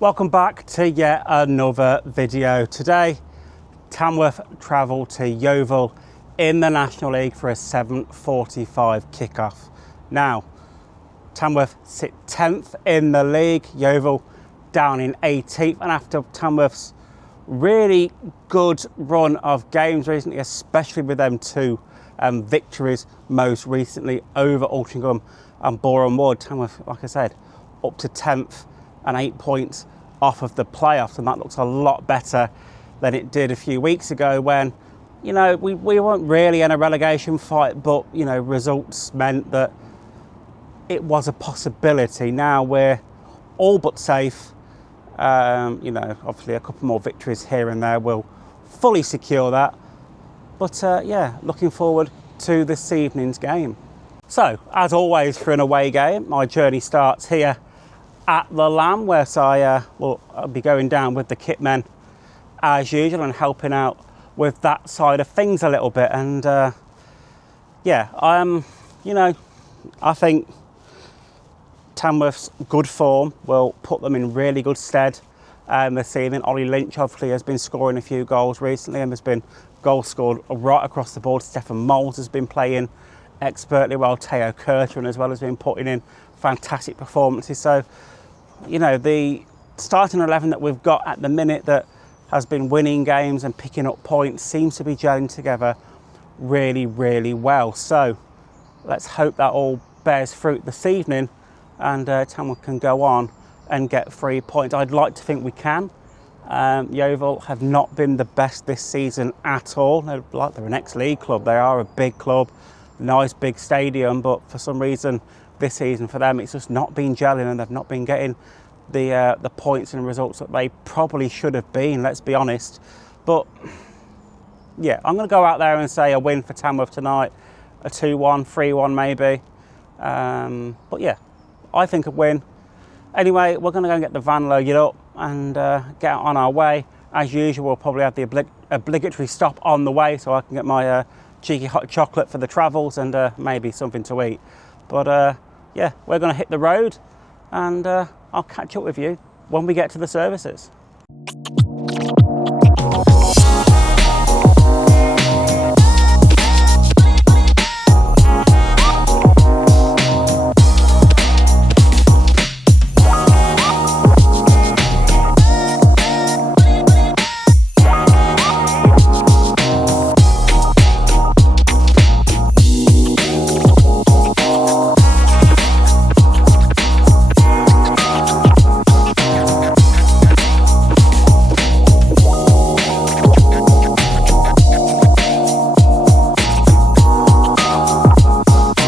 Welcome back to yet another video. Today, Tamworth travel to Yeovil in the National League for a 7:45 kickoff. Now, Tamworth sit 10th in the league, Yeovil down in 18th, and after Tamworth's really good run of games recently, especially with them two victories most recently over Altrincham and Boreham Wood, Tamworth, like I said, up to 10th and 8 points off of the playoffs, and that looks a lot better than it did a few weeks ago when, you know, we weren't really in a relegation fight, but, you know, results meant that it was a possibility. Now we're all but safe. You know, obviously a couple more victories here and there will fully secure that. But yeah, looking forward to this evening's game. So, as always for an away game, my journey starts here at the Lamb, where I'll be going down with the kit men as usual and helping out with that side of things a little bit. And yeah, you know, I think Tamworth's good form will put them in really good stead this evening. Ollie Lynch obviously has been scoring a few goals recently, and there's been goals scored right across the board. Stefan Moles has been playing expertly well. Teo Curtin as well has been putting in fantastic performances. So, you know, the starting 11 that we've got at the minute that has been winning games and picking up points seems to be gelling together really, really well. So let's hope that all bears fruit this evening and Tamworth can go on and get 3 points. I'd like to think we can. Yeovil have not been the best this season at all. They're an ex-league club. They are a big club, nice big stadium, but for some reason this season for them it's just not been gelling, and they've not been getting the points and results that they probably should have been, let's be honest. But yeah, I'm going to go out there and say a win for Tamworth tonight, a 2-1, 3-1 maybe. But yeah, I think a win. Anyway, we're going to go and get the van loaded up and get on our way. As usual, we'll probably have the obligatory stop on the way so I can get my cheeky hot chocolate for the travels and maybe something to eat. But yeah, we're going to hit the road, and I'll catch up with you when we get to the services.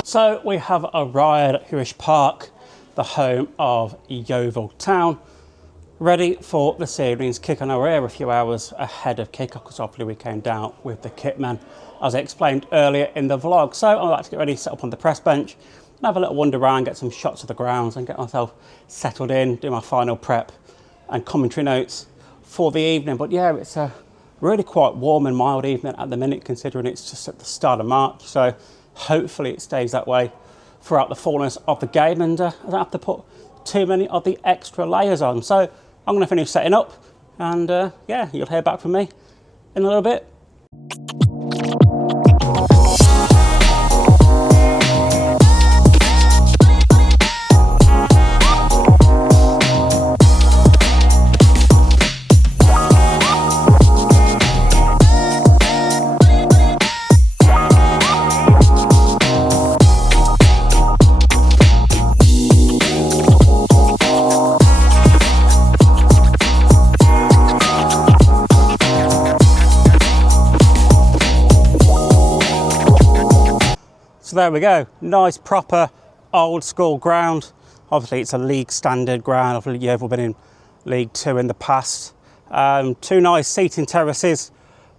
So we have arrived at Huish Park, the home of Yeovil Town, ready for this evening's kick. I know we're here a few hours ahead of kick-off because obviously we came down with the kit man, as I explained earlier in the vlog. So I'd like to get ready, set up on the press bench, and have a little wander around, get some shots of the grounds and get myself settled in, do my final prep and commentary notes for the evening. But yeah, it's a really quite warm and mild evening at the minute, considering it's just at the start of March. So hopefully it stays that way throughout the fullness of the game, and I don't have to put too many of the extra layers on. So I'm going to finish setting up, and yeah, you'll hear back from me in a little bit. So there we go, nice proper old school ground. Obviously it's a league standard ground. Obviously Yeovil been in League 2 in the past. Two nice seating terraces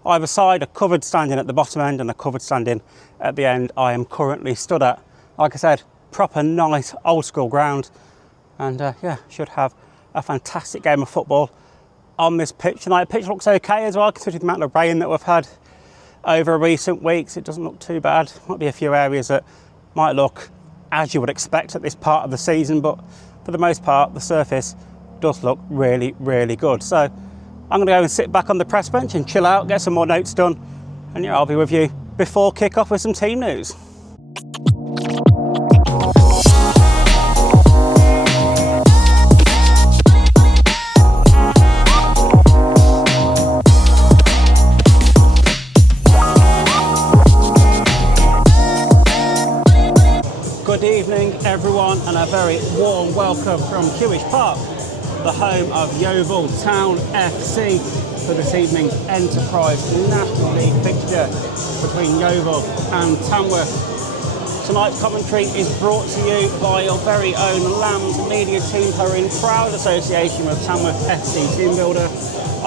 either side, a covered standing at the bottom end and a covered standing at the end I am currently stood at. Like I said, proper nice old school ground, and yeah, should have a fantastic game of football on this pitch tonight. The pitch looks okay as well, considering the amount of rain that we've had over recent weeks. It doesn't look too bad. Might be a few areas that might look as you would expect at this part of the season, but for the most part the surface does look really, really good. So I'm going to go and sit back on the press bench and chill out, get some more notes done, and yeah, I'll be with you before kick-off with some team news. Good evening everyone, and a very warm welcome from Huish Park, the home of Yeovil Town FC, for this evening's Enterprise National League fixture between Yeovil and Tamworth. Tonight's commentary is brought to you by your very own Lambs Media team, who are in proud association with Tamworth FC Team Builder.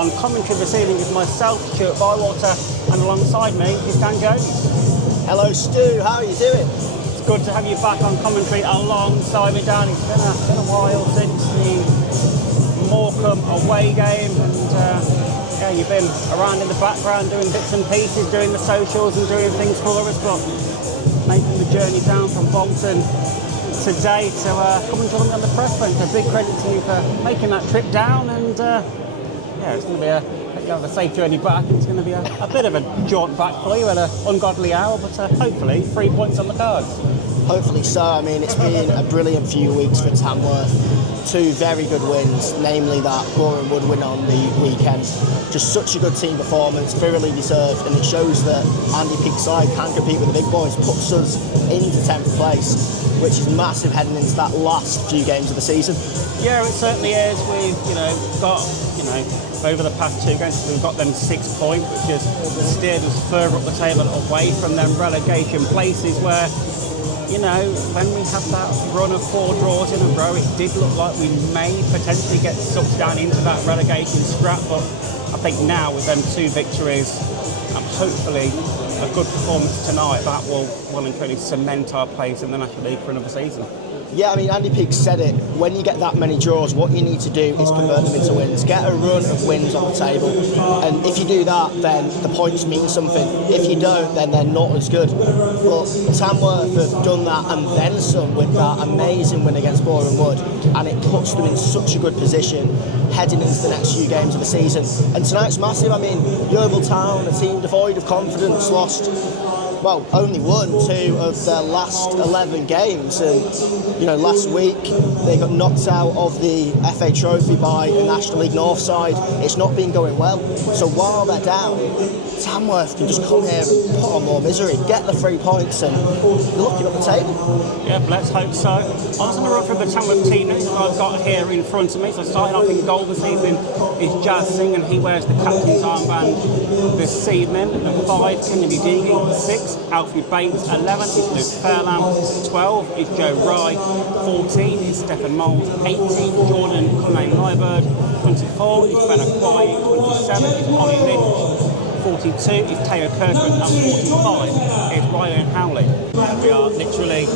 On commentary this evening is myself, Stuart Bywater, and alongside me is Dan Jones. Hello Stu, how are you doing? It's good to have you back on commentary alongside me, Dan. It's been a while since the Morecambe away game, and yeah, you've been around in the background doing bits and pieces, doing the socials and doing things for us, but making the journey down from Bolton today to come and join me on the press bench. A big credit to you for making that trip down, and yeah, it's going to be a safe journey back. It's going to be a bit of a jaunt back for you at an ungodly hour, but hopefully 3 points on the cards. Hopefully so. I mean, it's been a brilliant few weeks for Tamworth. 2 very good wins, namely that Gorham Wood win on the weekend. Just such a good team performance, thoroughly deserved, and it shows that Andy Peake's side can compete with the big boys, puts us into 10th place, which is massive heading into that last few games of the season. Yeah, it certainly is. We've got over the past 2 games, we've got them 6 points, which has steered us further up the table, away from them relegation places where, when we had that run of 4 draws in a row, it did look like we may potentially get sucked down into that relegation scrap. But I think now with them 2 victories and hopefully a good performance tonight, that will well and truly cement our place in the National League for another season. Yeah, I mean, Andy Peake said it. When you get that many draws, what you need to do is convert them into wins. Get a run of wins on the table. And if you do that, then the points mean something. If you don't, then they're not as good. But Tamworth have done that and then some with that amazing win against Boreham Wood. And it puts them in such a good position heading into the next few games of the season. And tonight's massive. I mean, Yeovil Town, a team devoid of confidence, only won 2 of their last 11 games, and last week they got knocked out of the FA Trophy by the National League North side. It's not been going well, so while they're down, Tamworth can just come here and put on more misery, get the 3 points, and they're looking up the table. Yeah, let's hope so. I was going to run through the Tamworth team that I've got here in front of me. So starting off in goal this evening is Jazz Singh, and he wears the captain's armband this evening. And 5, Kennedy Deegan. 6, Alfie Bates. 11 is Luke Fairlamb. 12 is Joe Rye. 14 is Stephen Mould. 18, Jordan Cullen-Liebert. 24 is Ben Aquai. 27 is Ollie Lynch. 42 is Teo Kirkman, and 45 is Ryan Howley. We are literally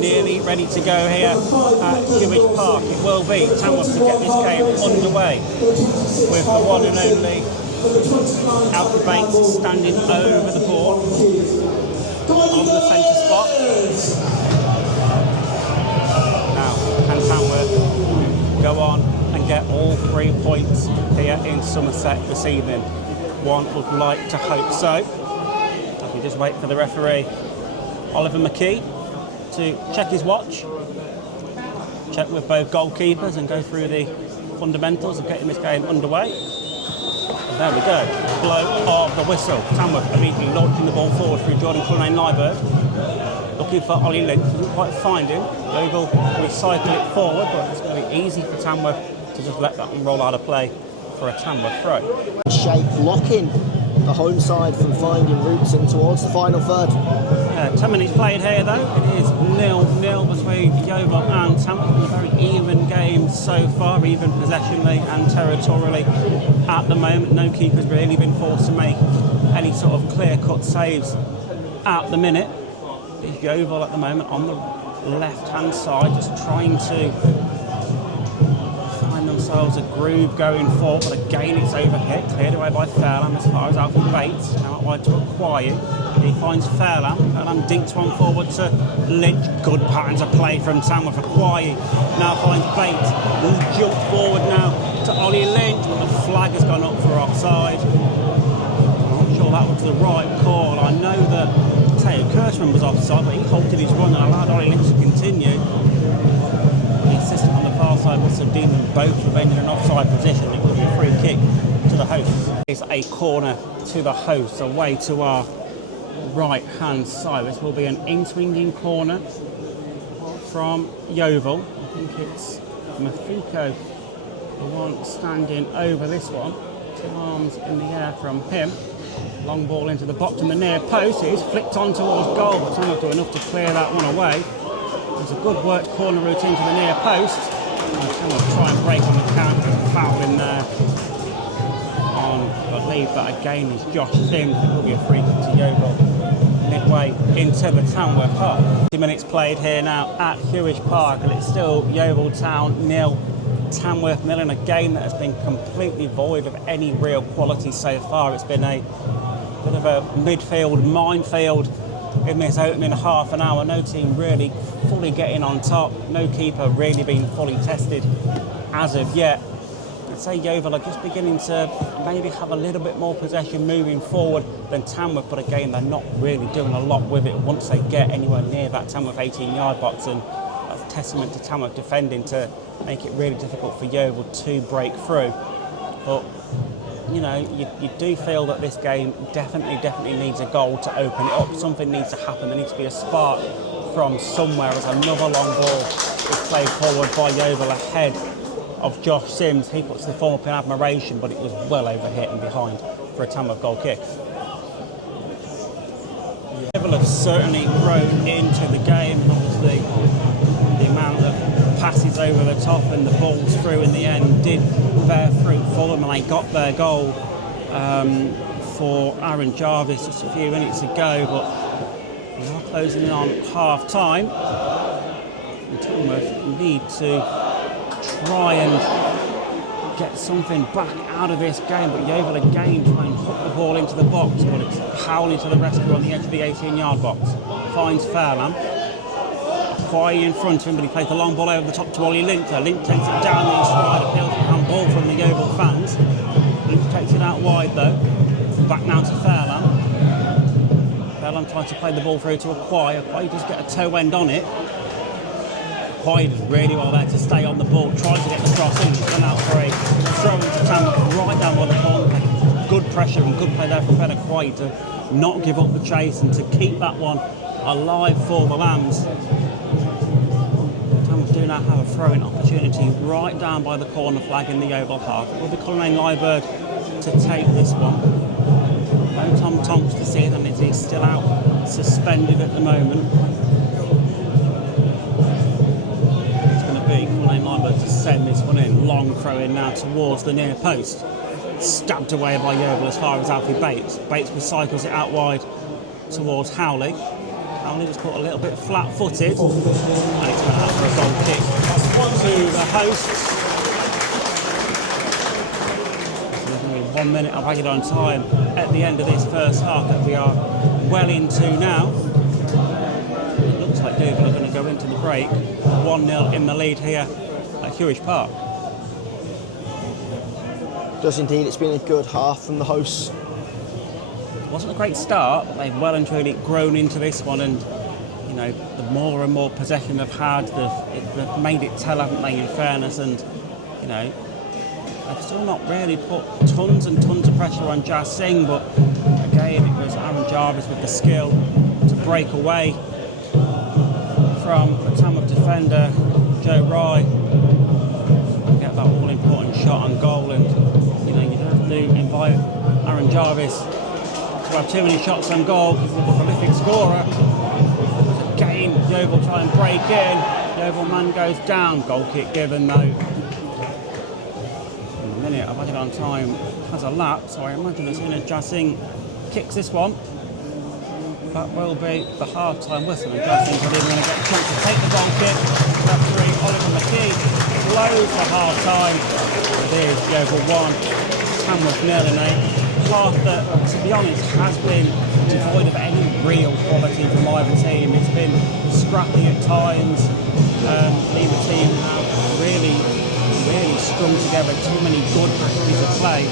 nearly ready to go here at Huish Park. It will be Tamworth to get this game underway with the one and only Alfred Bates standing over the ball on the centre spot. Now, can Tamworth go on and get all 3 points here in Somerset this evening? One would like to hope so. I can just wait for the referee, Oliver McKee, to check his watch, check with both goalkeepers and go through the fundamentals of getting this game underway. And there we go, blow of the whistle. Tamworth immediately launching the ball forward through Jordan Cullen-Liebert, looking for Ollie Lynch, doesn't quite find him. Yeovil recycle it forward, but it's going to be easy for Tamworth to just let that one roll out of play for a Tamworth throw. Shape blocking the home side from finding routes in towards the final third. 10 minutes played here though. It is 0-0 between Yeovil and Tamworth. A very even game so far, even possessionally and territorially at the moment. No keeper's really been forced to make any sort of clear-cut saves at the minute. It's Yeovil at the moment on the left-hand side, just trying to find themselves a groove going forward, but again it's overhit, cleared away by Fairlamb as far as Alfie Bates, now out wide to Aquai. He finds Fairlamb. Fairlamb dinks one forward to Lynch. Good patterns of play from Tamworth. Akwai now finds Bates. He's jumped forward now to Ollie Lynch, but the flag has gone up for offside. I'm not sure that was the right call. I know that Teo Kirschman was offside, but he halted his run and allowed Ollie Lynch to continue. The assistant on the far side must have deemed them both to have been in an offside position. It could be a free kick to the hosts. It's a corner to the hosts, away to our right hand side. This will be an in-swinging corner from Yeovil. I think it's Mafiko, the one standing over this one. 2 arms in the air from him. Long ball into the box and the near post. It is flicked on towards goal, but Tamworth do enough to clear that one away. There's a good worked corner routine to the near post. And Tamworth try and break on the counter. Foul in there on, I believe that again is Josh Sims. It will be a free kick to Yeovil midway into the Tamworth half. 50 minutes played here now at Huish Park, and it's still Yeovil Town 0, Tamworth 0 in a game that has been completely void of any real quality so far. It's been a bit of a midfield minefield in this opening half an hour. No team really fully getting on top. No keeper really being fully tested as of yet. I'd say Yeovil are just beginning to maybe have a little bit more possession moving forward than Tamworth, but again, they're not really doing a lot with it once they get anywhere near that Tamworth 18-yard box, and that's a testament to Tamworth defending to make it really difficult for Yeovil to break through. But you know, you do feel that this game definitely needs a goal to open it up. Something needs to happen. There needs to be a spark from somewhere as another long ball is played forward by Yeovil ahead of Josh Sims. He puts the form up in admiration, but it was well over hit and behind for a Tamworth goal kick. Yeovil have certainly grown into the game. Obviously, the amount of passes over the top and the balls through in the end did bear fruit for them, and they got their goal for Aaron Jarvis just a few minutes ago, but we are closing in on half time. And Tamworth need to try and get something back out of this game, but Yeovil again try and hook the ball into the box, but it's Howley to the rescue on the edge of the 18-yard box. Finds Fairlamb. Akwai in front of him, but he plays the long ball over the top to Ollie Lynch. Lynch takes it down the inside, appeal for handball from the Yeovil fans. Lynch takes it out wide though. Back now to Fairlamb. Fairlamb tries to play the ball through to Akwai. Akwai does get a toe end on it. Akwai is really well there to stay on the ball, tries to get the cross in. He's gone out for a throw into Tamworth right down by the corner. Good pressure and good play there from Ben Akwai to not give up the chase and to keep that one alive for the Lambs. Tamworth do now have a throw-in opportunity right down by the corner flag in the Yeovil half. It will be Colin Liebert to take this one. No Tom Tonks to see them, he's still out suspended at the moment. It's going to be Colin Liebert to send this one in. Long throw-in now towards the near post. Stabbed away by Yeovil as far as Alfie Bates. Bates recycles it out wide towards Howley. Howley just caught a little bit flat-footed, and it's going out for a goal kick to the hosts. There's going to be 1 minute of added on time at the end of this first half that we are well into now. It looks like Yeovil are going to go into the break 1-0 in the lead here at Huish Park. Does indeed. It's been a good half from the hosts. It wasn't a great start, but they've well and truly grown into this one, and you know, the more and more possession they've had, they've made it tell, haven't they, in fairness, and you know, they've still not really put tons and tons of pressure on Jazz Singh, but again it was Aaron Jarvis with the skill to break away from the Tamworth defender Joe Rye and get that all important shot on goal. And you know, you don't have to invite Aaron Jarvis to have too many shots on goal because he's a prolific scorer. Again, Yeovil try and break in. Yeovil man goes down. Goal kick given though. In a minute, I've had it on time, has a lap, so I imagine as soon as Jazz Singh kicks this one, that will be the half-time whistle, and Jazz Singh's going to get a chance to take the goal kick. Referee Oliver McKee blows for half-time. It is Yeovil 1, Tamworth 0 in a half that, to be honest, has been devoid of any real quality from either team. It's been scrappy at times. Neither team have really strung together too many good passages of play.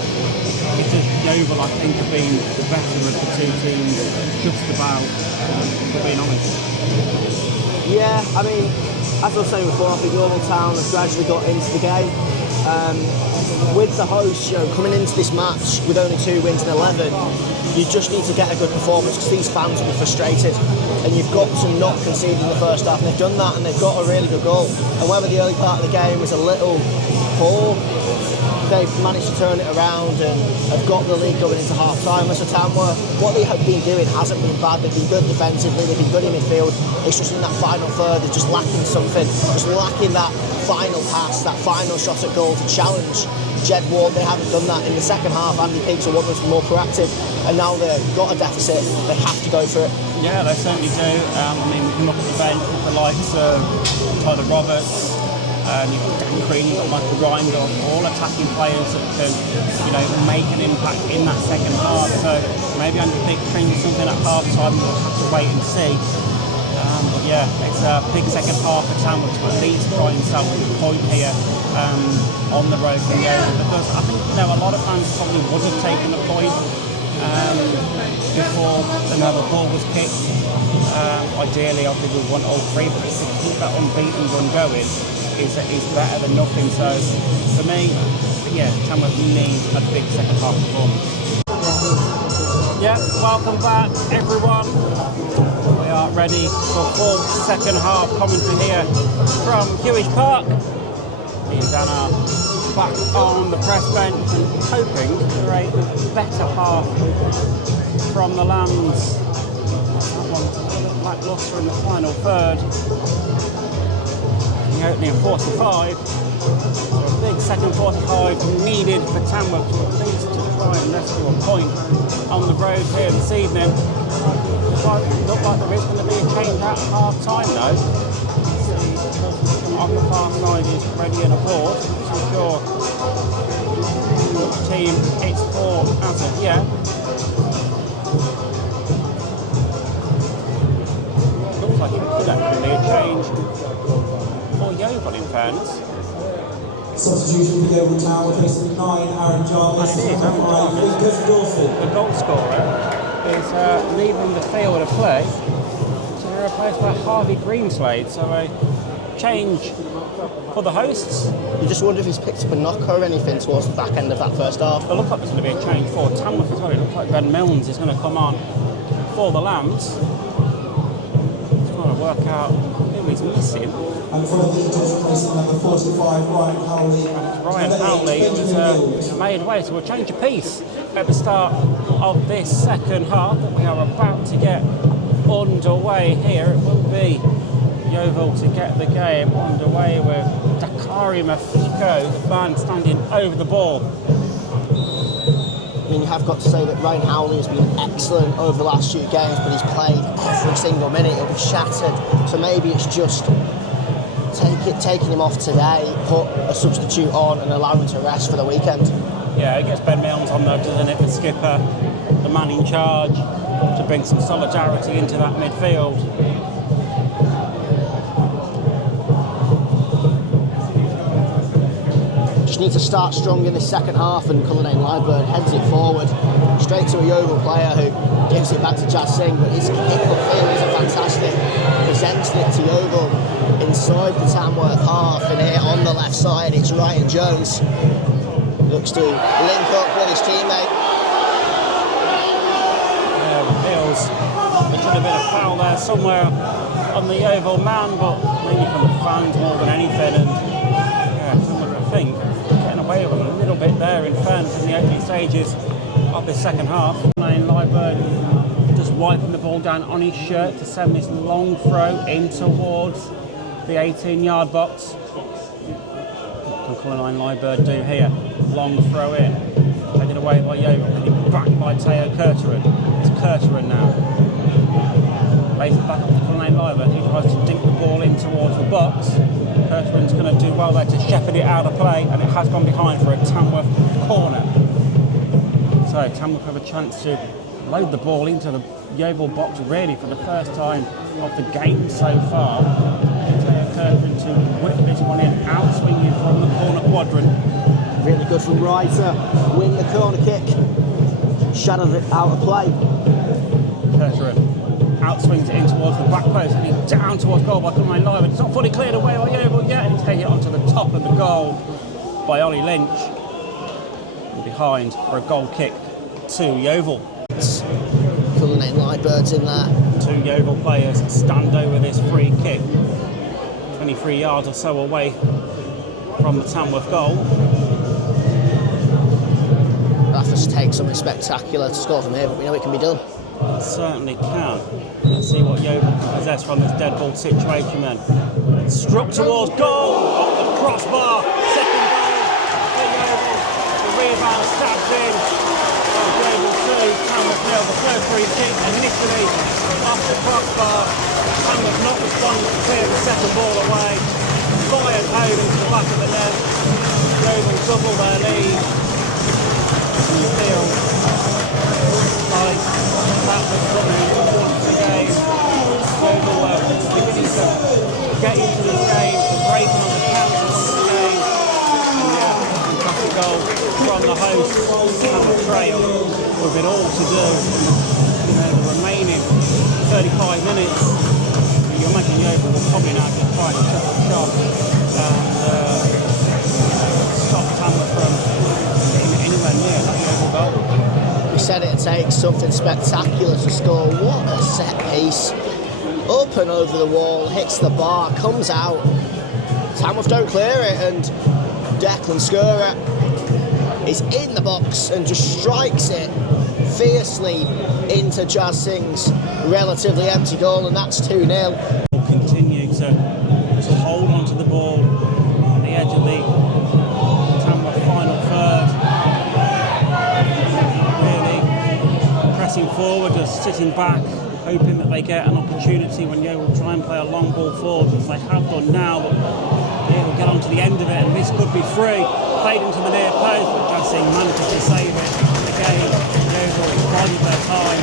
It's just Yeovil, I think, have been the better of the two teams, just about, for being honest. Yeah, I mean, as I was saying before, I think Yeovil Town have gradually got into the game. With the hosts, coming into this match with only 2 wins in 11, you just need to get a good performance because these fans will be frustrated, and you've got to not concede in the first half, and they've done that, and they've got a really good goal. And whether the early part of the game was a little poor, they've managed to turn it around and have got the league going into half-time. As for Tamworth, what they have been doing hasn't been bad. They've been good defensively, they've been good in midfield. It's just in that final third, they're just lacking something, just lacking that final pass, that final shot at goal to challenge Jed Ward. They haven't done that in the second half. Andy Peaks will want them to be more proactive, and now they've got a deficit, they have to go for it. Yeah, they certainly do. I mean, we can look at the bench with the likes of Tyler Roberts, you've got Dan Green, you've got Michael Reindorf, all attacking players that can, make an impact in that second half. So maybe Andy Peaks changes something at half time, we'll have to wait and see. But yeah, it's a big second half for Tamworth to at least try and salvage a point here on the road from Yeovil, because I think a lot of fans probably would have taken the point before another ball was kicked. Ideally, I think we want all 3, but just to keep that unbeaten run going is better than nothing. So for me, yeah, Tamworth needs a big second half performance. Yeah, welcome back everyone. We are ready for full second half commentary here from Huish Park. Me and Dan are back on the press bench and hoping for a better half from the Lambs. That one a little lacklustre in the final third. The opening of 45. So a big second 45 needed for Tamworth to at least try and rescue a point on the road here this evening. Look like there is going to be a change at half time though. On the far side is ready and aboard. Not too sure which team it's for as of yet. Looks like it could actually be a change for Yeovil in fairness. Substitution for Yeovil Town, replacing 9, Aaron Jarvis. And it is Aaron Jarvis, the goal scorer, is leaving the field of play to be replaced by Harvey Greenslade. So a change for the hosts. You just wonder if he's picked up a knock or anything towards the back end of that first half. It looks like there's going to be a change for Tamworth as well. It looks like Ben Milnes is going to come on for the Lambs. Trying to work out who he's missing. And for the replacing number 45, Ryan Howley. Ryan Howley has made way, so we'll change a piece at the start of this second half. We are about to get underway here. It will be Yeovil to get the game underway with Dakari Mafiko, the man standing over the ball. I mean, you have got to say that Ryan Howley has been excellent over the last few games, but he's played every single minute. He'll be shattered. So maybe it's just taking him off today, put a substitute on and allow him to rest for the weekend. Yeah, it gets Ben Milnes on there, doesn't it? The skipper, the man in charge, to bring some solidarity into that midfield. Just need to start strong in the second half, and Cullinane Liebert heads it forward straight to a Yeovil player who gives it back to Jazz Singh, but his kick upfield isn't fantastic. Presents it to Yeovil inside the Tamworth half, and here on the left side it's Ryan Jones. Looks to link up with his teammate. Yeah, feels there should have been a foul there somewhere on the Yeovil man, but maybe from the fans more than anything. And yeah, someone I think getting away with a little bit there in fairness in the opening stages of this second half. Liebert just wiping the ball down on his shirt to send this long throw in towards the 18-yard box. What can Cullinane Liebert do here? Long throw in. Taken away by Yeovil, headed back by Teo Curteran. It's Curteran now. Lays it back up to Cullinane Liebert. He tries to dink the ball in towards the box. Curteran's going to do well there to shepherd it out of play, and it has gone behind for a Tamworth corner. So Tamworth have a chance to load the ball into the Yeovil box really for the first time of the game so far. Curtin to whip this one in, outswinging from the corner quadrant. Really good from Ryder. Win the corner kick. Shadows it out of play. Curtin outswings it in towards the back post and he's down towards goal by coming live. It's not fully cleared away by Yeovil yet, and he's taking it onto the top of the goal by Ollie Lynch. And behind for a goal kick to Yeovil. Cullinane Lightbirds in there. Two Yeovil players stand over this free kick, 23 yards or so away from the Tamworth goal. That has to take something spectacular to score from here, but we know it can be done. It certainly can. Let's see what Yeovil can possess from this dead ball situation then. Struck towards goal, off the crossbar, second goal for Yeovil. The rebound stabbed in. Yeovil 2, Tamworth 0. The first free kick initially off the crossbar. Tamworth not responding to clear the second ball away. Fired home into the back of the net. Yeovil double their lead. You feel like that was coming once again. Yeovil were beginning to get into this game, breaking on the counter once again. And yeah, fantastic goal from the host and the trail with it all to do. The remaining 35 minutes. You imagine Yeovil will probably now just try and shut the shot and stop Tamworth from getting anywhere near that Yeovil goal. We said it'd take something spectacular to score. What a set piece. Up and over the wall, hits the bar, comes out. Tamworth don't clear it, and Declan Skura is in the box and just strikes it fiercely into Jazz Singh's relatively empty goal, and that's 2-0. We'll continue to hold on to the ball on the edge of the Tamworth final third. Really pressing forward, just sitting back, hoping that they get an opportunity when Yeovil try and play a long ball forward, as they have done now. But Yeovil get on to the end of it, and this could be free. Played into the near post, but Jazz Singh manages to save it. Again, Yeovil bided their time,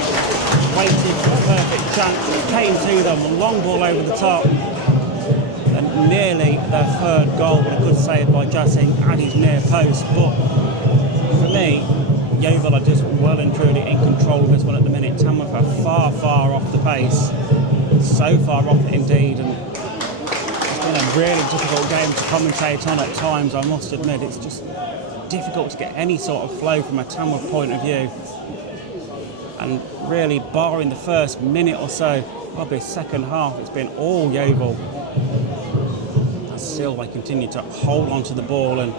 waited for the perfect chance. It came to them, a long ball over the top, and nearly their third goal. But a good save by Jazz Singh at his near post. But for me, Yeovil are just well and truly in control of this one at the minute. Tamworth are far, far off the pace. So far off indeed, and it's been a really difficult game to commentate on at times, I must admit. It's just difficult to get any sort of flow from a Tamworth point of view. And really, barring the first minute or so of this second half, it's been all Yeovil. And still they continue to hold on to the ball and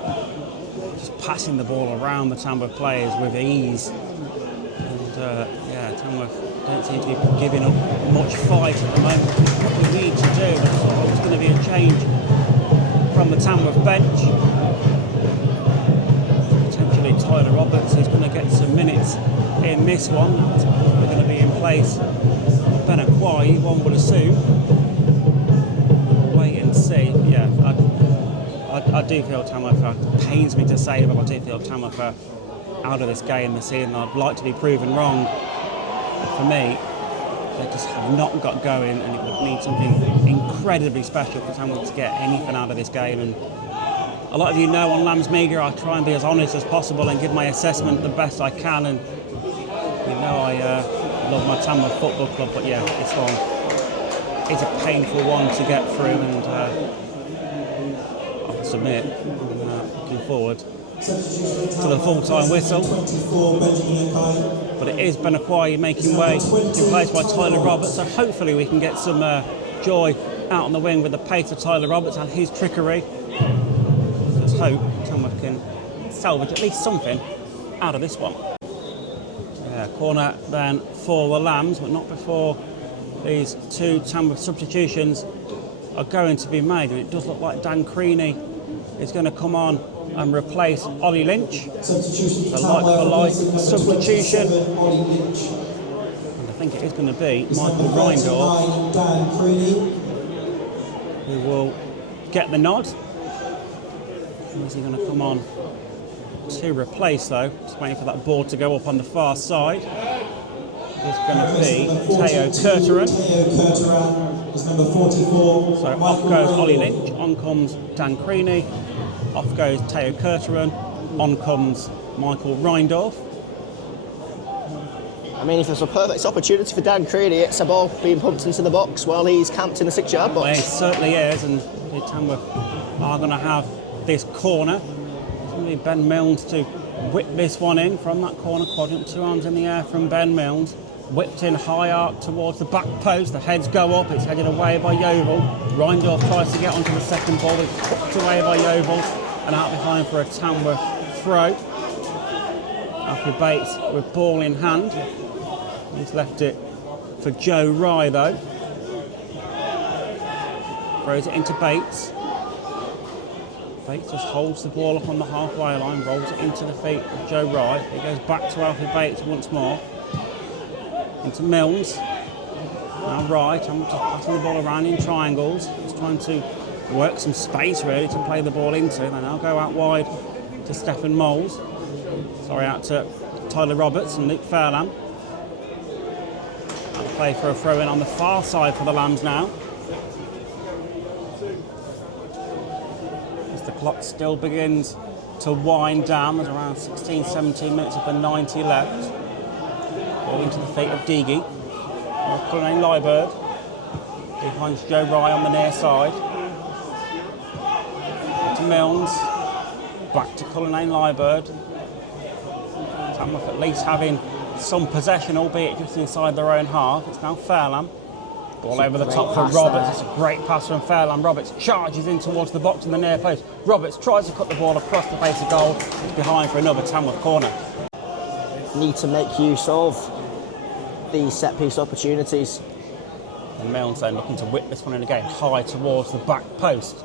just passing the ball around the Tamworth players with ease. And yeah, Tamworth don't seem to be giving up much fight at the moment. What we need to do, there's going to be a change from the Tamworth bench. Potentially Tyler Roberts is going to get some minutes in this one. They're going to be in place of Benakwai, one would assume. Wait and see. Yeah, I do feel Tamworth it pains me to say, but I do feel Tamworth are out of this game this season. I'd like to be proven wrong. But for me, they just have not got going, and it would need something incredibly special for Tamworth to get anything out of this game. And a lot of you know on Lambs Media I try and be as honest as possible and give my assessment the best I can, and you know I love my Tamworth Football Club, but yeah, this one is a painful one to get through, and I'll submit, looking forward to the full-time whistle. But it is Benakwai making way, replaced by Tyler Roberts, so hopefully we can get some joy out on the wing with the pace of Tyler Roberts and his trickery. Let's hope Tamworth can salvage at least something out of this one. Yeah, corner then for the Lambs, but not before these two Tamworth substitutions are going to be made. And it does look like Dan Creaney is going to come on and replace Ollie Lynch. A like-for-like substitution. And I think it is going to be Michael Reindorf who will get the nod. Is he going to come on to replace, though? Just waiting for that board to go up on the far side. is going to be Teo Curteran. Is number 44. So off goes Ollie Lynch, on comes Dan Creaney, off goes Teo Curteran, on comes Michael Reindorf. I mean, if there's a perfect opportunity for Dan Creaney, it's a ball being pumped into the box while he's camped in the 6-yard box. Well, it certainly is, and Tamworth are going to have this corner. It's going to be Ben Milnes to whip this one in from that corner quadrant. 2 arms in the air from Ben Milnes. Whipped in high arc towards the back post. The heads go up. It's headed away by Yeovil. Reindorf tries to get onto the second ball. It's hooked away by Yeovil and out behind for a Tamworth throw. Alfie Bates with ball in hand. He's left it for Joe Rye though. Throws it into Bates. Bates just holds the ball up on the halfway line, rolls it into the feet of Joe Rye. It goes back to Alfie Bates once more. Into Milnes. Now Rye, just passing the ball around in triangles. He's trying to work some space really to play the ball into. They now go out wide to Stephen Moles. Sorry, out to Tyler Roberts and Luke Fairlamb. That'll play for a throw in on the far side for the Lambs now. As the clock still begins to wind down, there's around 16-17 minutes of the 90 left. Ball into the feet of Deagy. Cullinane Liebird. Behind Joe Rye on the near side. To Milnes. Back to Cullinane Liebird. Tamworth at least having some possession, albeit just inside their own half. It's now Fairlamb. Ball over the top for Roberts. It's a great pass from Fairlamb. Roberts charges in towards the box in the near post. Roberts tries to cut the ball across the face of goal. It's behind for another Tamworth corner. Need to make use of these set-piece opportunities. And Milnes then looking to whip this one in again, high towards the back post.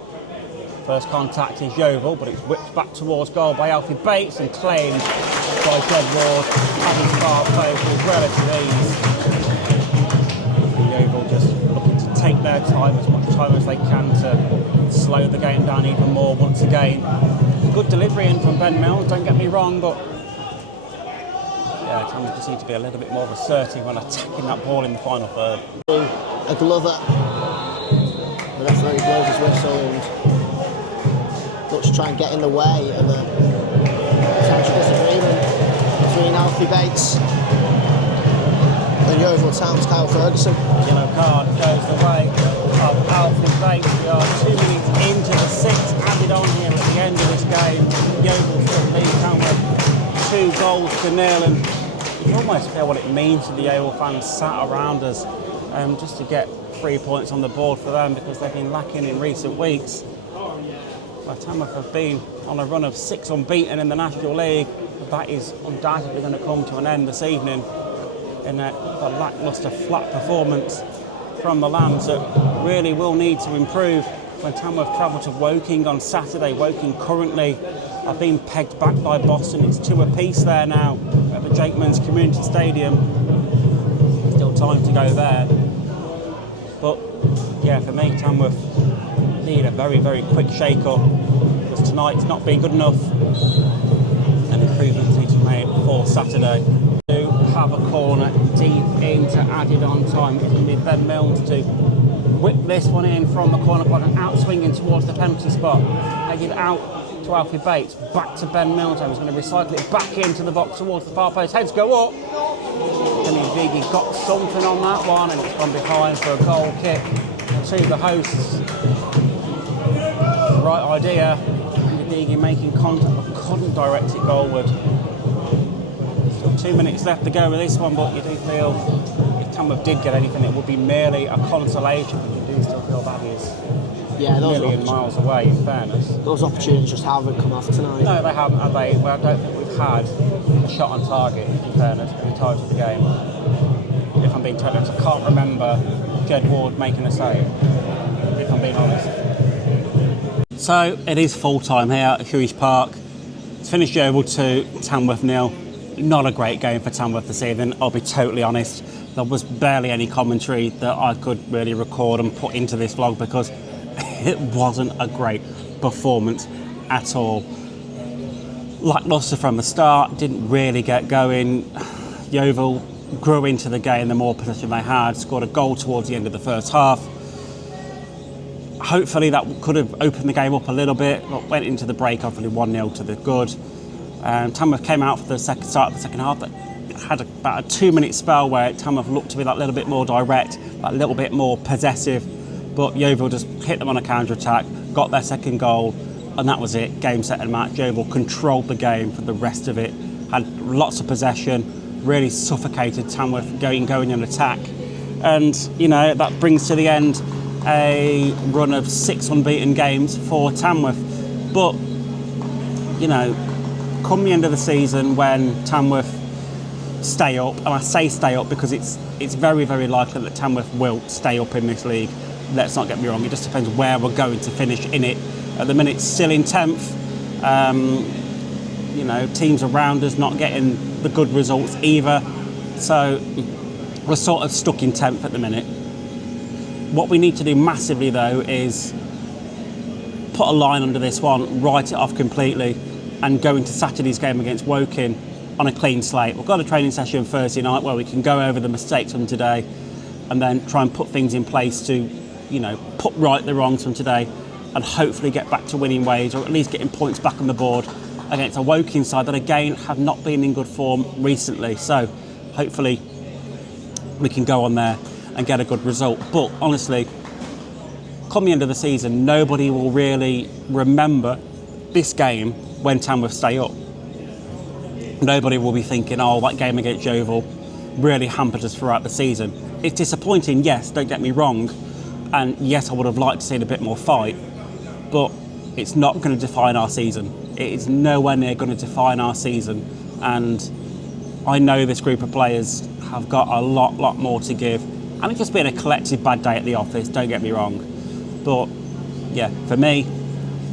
First contact is Yeovil, but it's whipped back towards goal by Alfie Bates and claimed by Jed Ward at his far post with relative ease. Yeovil just looking to take their time, as much time as they can, to slow the game down even more once again. Good delivery in from Ben Milnes, don't get me wrong, but yeah, Tamworth just need to be a little bit more assertive when attacking that ball in the final third. A Glover. The referee blows his whistle and looks to try and get in the way of a potential disagreement between Alfie Bates and Yeovil Town's Kyle Ferguson. Yellow card goes the way of Alfie Bates. We are 2 minutes into the 6th added on here at the end of this game. Yeovil still lead Tamworth 2 goals to 0, and you can almost feel what it means to the Yeovil fans sat around us just to get 3 points on the board for them, because they've been lacking in recent weeks. Well, Tamworth have been on a run of 6 unbeaten in the National League. That is undoubtedly going to come to an end this evening in a lacklustre flat performance from the Lambs that really will need to improve when Tamworth travel to Woking on Saturday. Woking currently are being pegged back by Boston. It's 2 apiece there now at the Jakeman's Community Stadium. Still time to go there. But yeah, for me, Tamworth need a very, very quick shake-up, because tonight's not been good enough and improvements need to be made for Saturday. To have a corner deep into added on time. It's going to be Ben Milnes to whip this one in from the corner quadrant, out swinging towards the penalty spot. Headed out to Alfie Bates, back to Ben Milnes. He's going to recycle it back into the box towards the far post. Heads go up. Kenny Deagy got something on that one, and it's gone behind for a goal kick to the hosts. Right idea. Deagy making contact but couldn't direct it goalward. Still 2 minutes left to go with this one, but you do feel if Tamworth did get anything, it would be merely a consolation. But you do still feel that is a million miles away, in fairness. Those opportunities just haven't come off tonight. No, they haven't, have they? Well, I don't think we've had a shot on target, in fairness, for the entirety of the game. If I'm being totally honest, I can't remember Jed Ward making a save, if I'm being honest. So it is full time here at Huish Park. It's finished Yeovil 2, Tamworth 0. Not a great game for Tamworth this evening, I'll be totally honest. There was barely any commentary that I could really record and put into this vlog, because it wasn't a great performance at all. Lacklustre from the start, didn't really get going. Yeovil grew into the game, the more possession they had, scored a goal towards the end of the first half. Hopefully that could have opened the game up a little bit, but went into the break obviously 1-0 to the good. Tamworth came out for the start of the second half, that had about a 2-minute spell where Tamworth looked to be that little bit more direct, that little bit more possessive, but Yeovil just hit them on a counter-attack, got their second goal, and that was it. Game, set and match. Yeovil controlled the game for the rest of it, had lots of possession, really suffocated Tamworth going in attack. And, you know, that brings to the end a run of 6 unbeaten games for Tamworth. But, you know, come the end of the season when Tamworth stay up, and I say stay up because it's very, very likely that Tamworth will stay up in this league. Let's not get me wrong, it just depends where we're going to finish in it. At the minute, still in 10th. You know, teams around us not getting the good results either. So we're sort of stuck in 10th at the minute. What we need to do massively though is put a line under this one, write it off completely, and go into Saturday's game against Woking on a clean slate. We've got a training session Thursday night where we can go over the mistakes from today and then try and put things in place to, you know, put right the wrongs from today and hopefully get back to winning ways, or at least getting points back on the board against a Woking side that again have not been in good form recently. So hopefully we can go on there and get a good result. But honestly, come the end of the season, nobody will really remember this game when Tamworth stay up. Nobody will be thinking, oh, that game against Yeovil really hampered us throughout the season. It's disappointing, yes, don't get me wrong, and yes, I would have liked to see a bit more fight, but it's not going to define our season. It is nowhere near going to define our season, and I know this group of players have got a lot more to give, and it's just been a collective bad day at the office, don't get me wrong. But yeah, for me,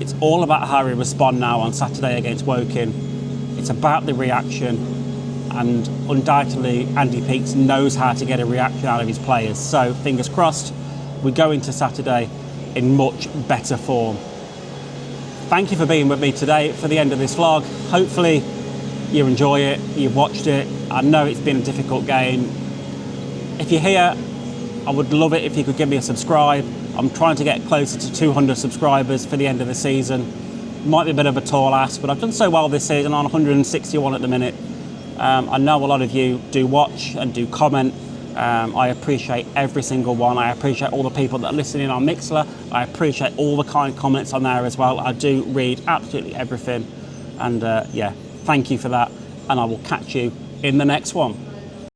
it's all about how we respond now on Saturday against Woking. It's about the reaction, and undoubtedly Andy Peakes knows how to get a reaction out of his players. So fingers crossed, we go into Saturday in much better form. Thank you for being with me today for the end of this vlog. Hopefully you enjoy it, you've watched it. I know it's been a difficult game. If you're here, I would love it if you could give me a subscribe. I'm trying to get closer to 200 subscribers for the end of the season. Might be a bit of a tall ask, but I've done so well this season, on 161 at the minute. I know a lot of you do watch and do comment. I appreciate every single one. I appreciate all the people that are listening on Mixler. I appreciate all the kind comments on there as well. I do read absolutely everything. And yeah, thank you for that. And I will catch you in the next one.